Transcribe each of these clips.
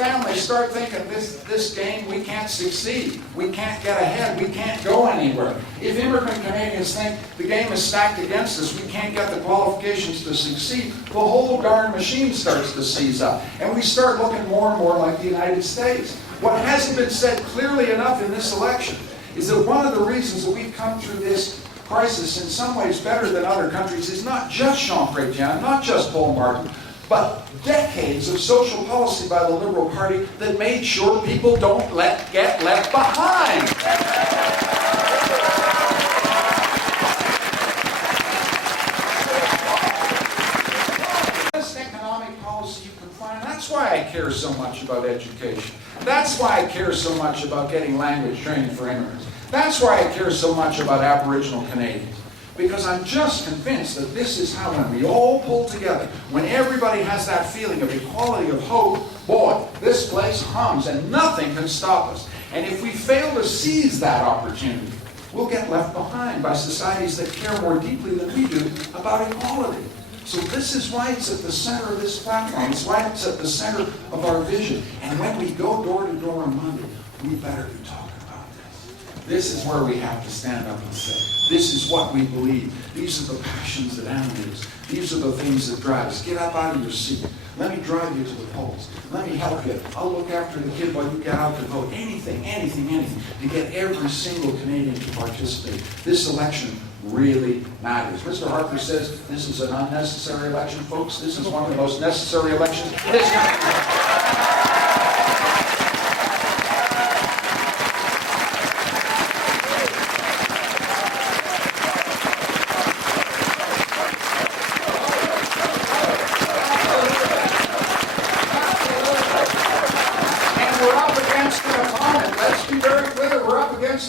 families start thinking this game, we can't succeed. We can't get ahead. We can't go anywhere. If immigrant Canadians think the game is stacked against us, we can't get the qualifications to succeed, the whole darn machine starts to seize up. And we start looking more and more like the United States. What hasn't been said clearly enough in this election is that one of the reasons that we've come through this crisis in some ways better than other countries is not just Jean Chrétien, not just Paul Martin, but decades of social policy by the Liberal Party that made sure people don't get left behind. Best economic policy you can find. That's why I care so much about education. That's why I care so much about getting language training for immigrants. That's why I care so much about Aboriginal Canadians. Because I'm just convinced that this is how, when we all pull together, when everybody has that feeling of equality, of hope, boy, this place hums and nothing can stop us. And if we fail to seize that opportunity, we'll get left behind by societies that care more deeply than we do about equality. So this is why it's at the center of this platform. It's why it's at the center of our vision. And when we go door to door on Monday, we better be talking. This is where we have to stand up and say, this is what we believe. These are the passions that animate us. These are the things that drive us. Get up out of your seat. Let me drive you to the polls. Let me help you. I'll look after the kid while you get out to vote. Anything to get every single Canadian to participate. This election really matters. Mr. Harper says this is an unnecessary election, folks. This is one of the most necessary elections.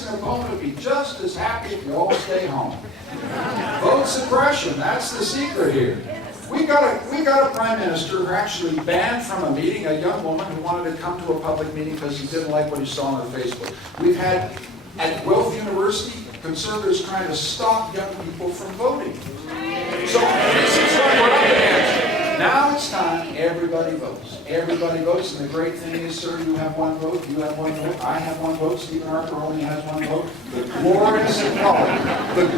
An opponent would be just as happy if you all stay home. Vote suppression, that's the secret here. We got a prime minister who actually banned from a meeting a young woman who wanted to come to a public meeting because he didn't like what he saw on her Facebook. We've had, at Guelph University, conservatives trying to stop young people from voting. So this is what we're up against. Now it's time, everybody votes. Everybody votes, and the great thing is, sir, you have one vote, you have one vote, I have one vote, Stephen Harper only has one vote. The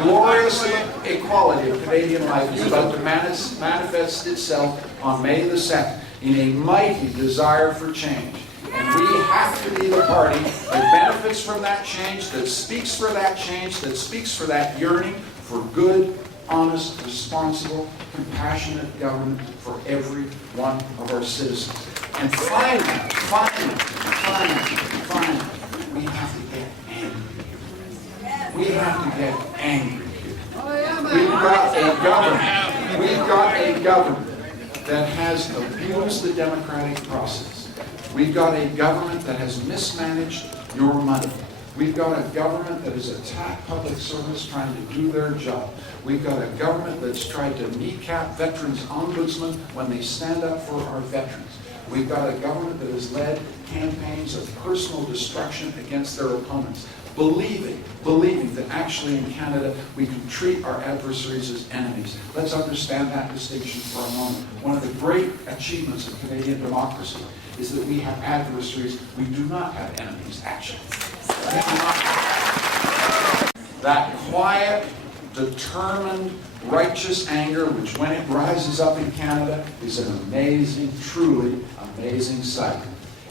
glorious equality of Canadian life is about to manifest itself on May the 2nd in a mighty desire for change. And we have to be the party that benefits from that change, that speaks for that change, that speaks for that yearning for good, honest, responsible, compassionate government for every one of our citizens. And finally, we have to get angry here. We have to get angry here. We've got a government that has abused the democratic process. We've got a government that has mismanaged your money. We've got a government that has attacked public service trying to do their job. We've got a government that's tried to kneecap veterans ombudsmen when they stand up for our veterans. We've got a government that has led campaigns of personal destruction against their opponents, believing that actually in Canada we can treat our adversaries as enemies. Let's understand that distinction for a moment. One of the great achievements of Canadian democracy is that we have adversaries. We do not have enemies, actually. That quiet, determined, righteous anger, which when it rises up in Canada, is an amazing, truly amazing sight.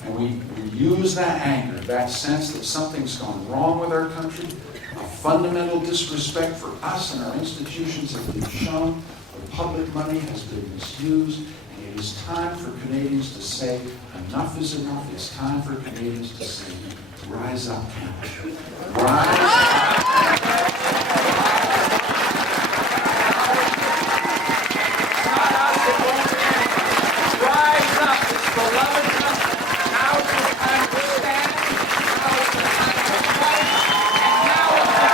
And we use that anger, that sense that something's gone wrong with our country, a fundamental disrespect for us and our institutions has been shown, the public money has been misused, and it is time for Canadians to say, enough is enough. It's time for Canadians to say, rise up, Canada. Rise up. Rise up, this beloved country. Now is the time to stand. Now is the time to fight. And now is the time.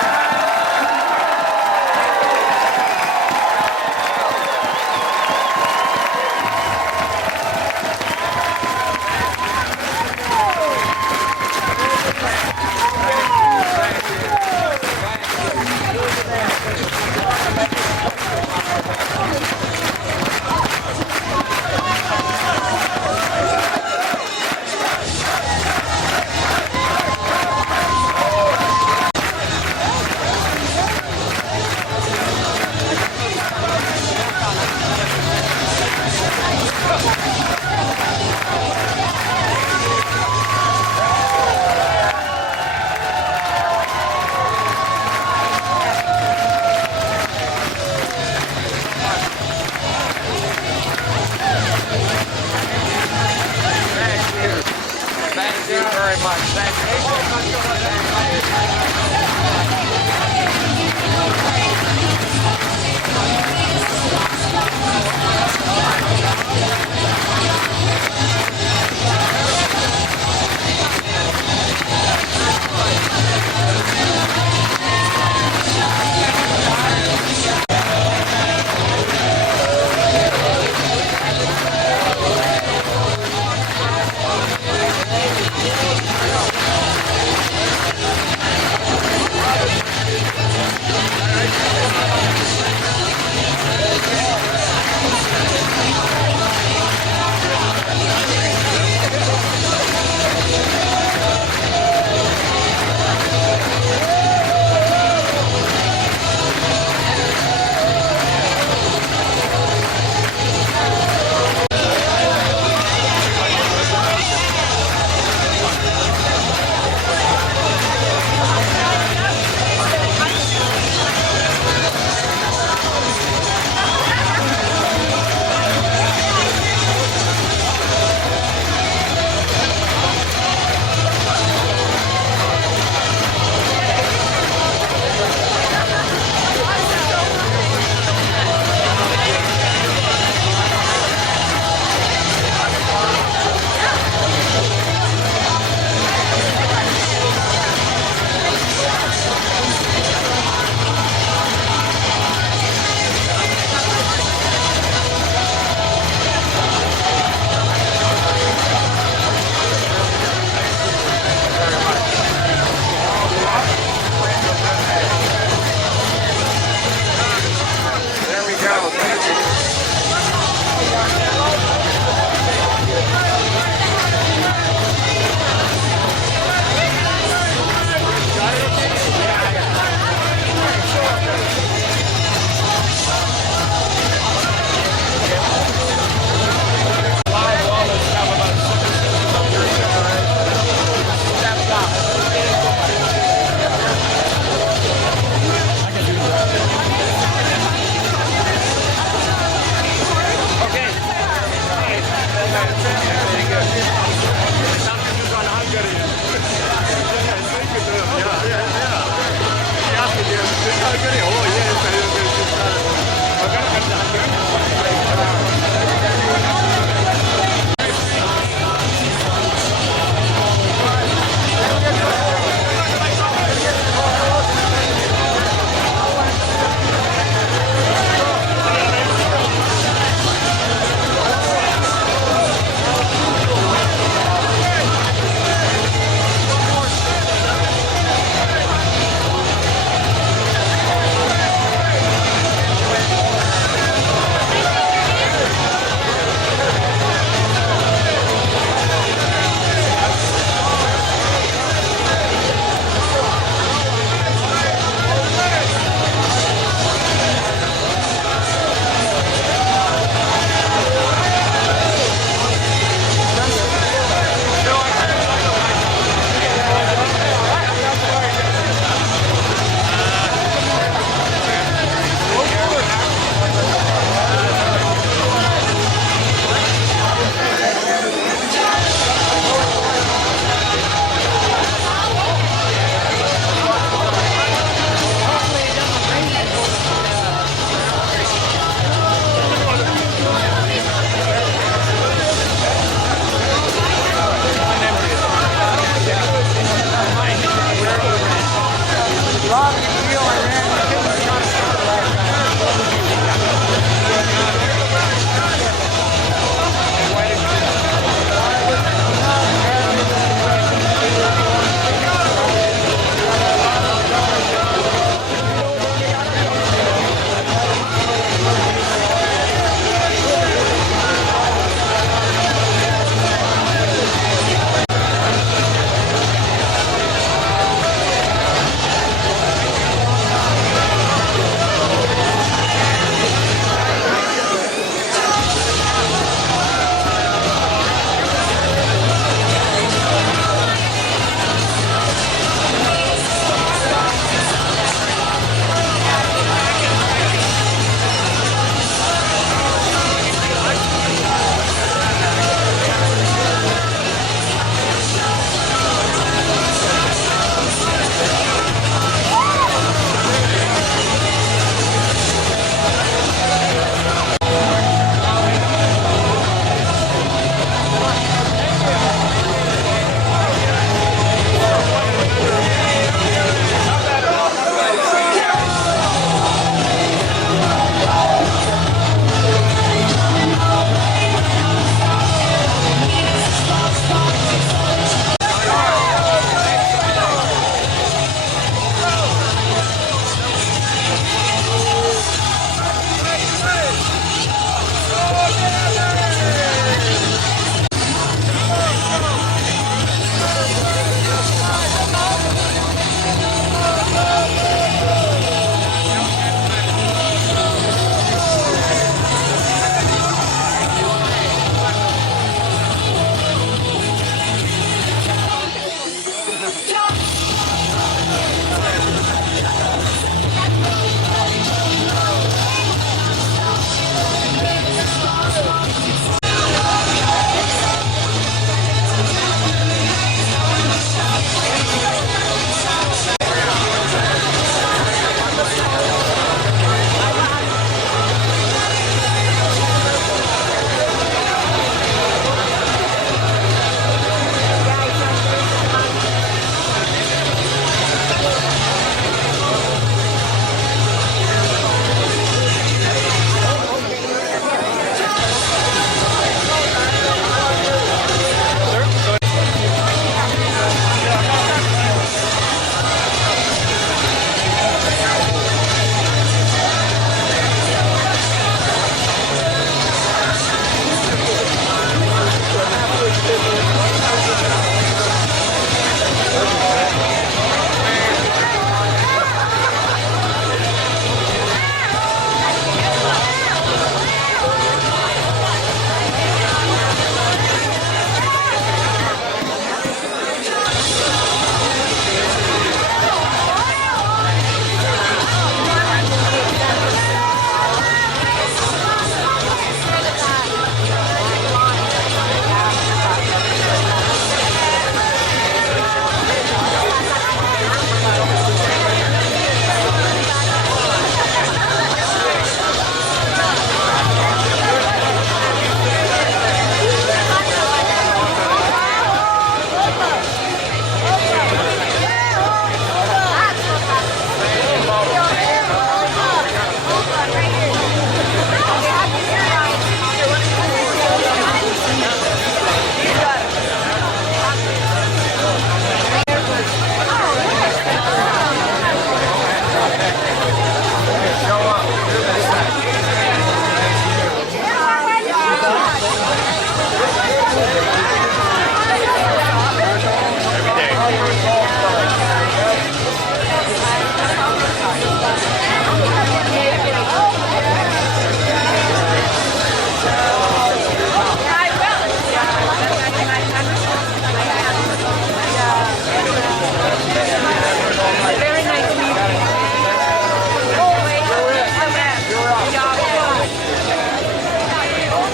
you very much. Thank you.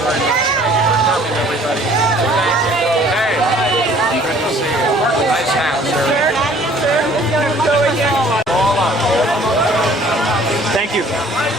very much. Thank you for coming, everybody. Thank you. Hey, good to see you. Nice hat, sir. All up. Thank you.